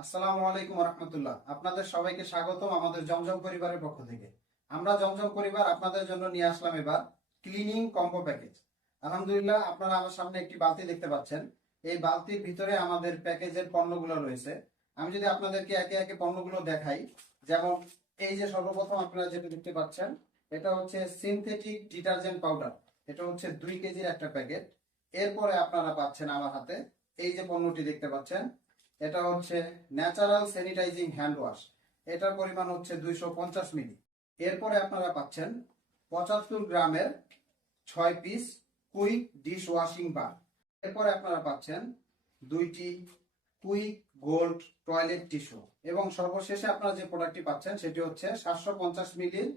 আসসালামু আলাইকুম রহমতুল্লাহ। আপনাদের সবাইকে স্বাগতম আমাদের জমজম পরিবারের পক্ষ থেকে। আমরা জমজম পরিবার আপনাদের জন্য নিয়ে আসলাম এবার ক্লিনিং কম্বো প্যাকেজ। আলহামদুলিল্লাহ, আপনারা আমার সামনে একটি বালতি দেখতে পাচ্ছেন। এই বালতির ভিতরে আমাদের প্যাকেজের পণ্যগুলো রয়েছে। আমি যদি আপনাদেরকে একে একে পণ্যগুলো দেখাই, যেমন এই যে সর্বপ্রথম আপনারা যেটা দেখতে পাচ্ছেন, এটা হচ্ছে সিনথেটিক ডিটারজেন্ট পাউডার। এটা হচ্ছে 2 কেজির একটা প্যাকেট। এরপরে আপনারা পাচ্ছেন আমার হাতে এই যে পণ্যটি দেখতে পাচ্ছেন, এটা হচ্ছে ন্যাচারাল স্যানিটাইজিং হ্যান্ড ওয়াশ। এটার পরিমাণ হচ্ছে 250 মিলি। এরপরে আপনারা পাচ্ছেন 75 গ্রামের 6 পিস কুইক ডিশ ওয়াশিং বার। এরপরে আপনারা পাচ্ছেন 2টি কুইক গোল্ড টয়লেট টিস্যু। এবং সর্বশেষে আপনারা যে প্রোডাক্টটি পাচ্ছেন সেটি হচ্ছে 750 মিলির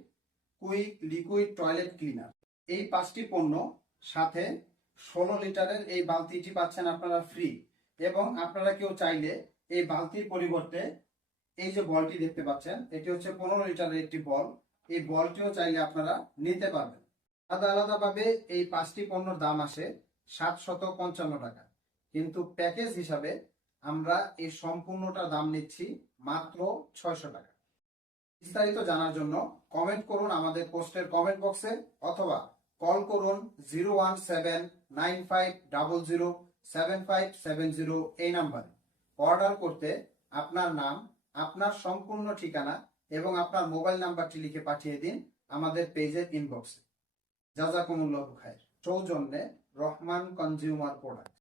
কুইক লিকুইড টয়লেট ক্লিনার। এই 5টি পণ্য সাথে 16 লিটারের এই বালতিটি পাচ্ছেন আপনারা ফ্রি। এবং আপনারা কেউ চাইলে এই বালতির পরিবর্তে এই যে বলটি দেখতে পাচ্ছেন, এটি হচ্ছে 15 লিটারের একটি বল। এই বলটিও চাইলে আপনারা নিতে পারবেন। আলাদা আলাদা ভাবে এই 5টি পণ্যের দাম আসে 755 টাকা, কিন্তু প্যাকেজ হিসাবে আমরা এই সম্পূর্ণটা দাম নিচ্ছি মাত্র 600 টাকা। বিস্তারিত জানার জন্য কমেন্ট করুন আমাদের পোস্টের কমেন্ট বক্সে, অথবা কল করুন 01795007570 এই নাম্বারে। অর্ডার করতে আপনার নাম, আপনার সম্পূর্ণ ঠিকানা এবং আপনার মোবাইল নাম্বারটি লিখে পাঠিয়ে দিন আমাদের পেজের ইনবক্সে। জাযাকুমুল্লাহু খায়র। সৌজন্যে রহমান কনজিউমার প্রোডাক্ট।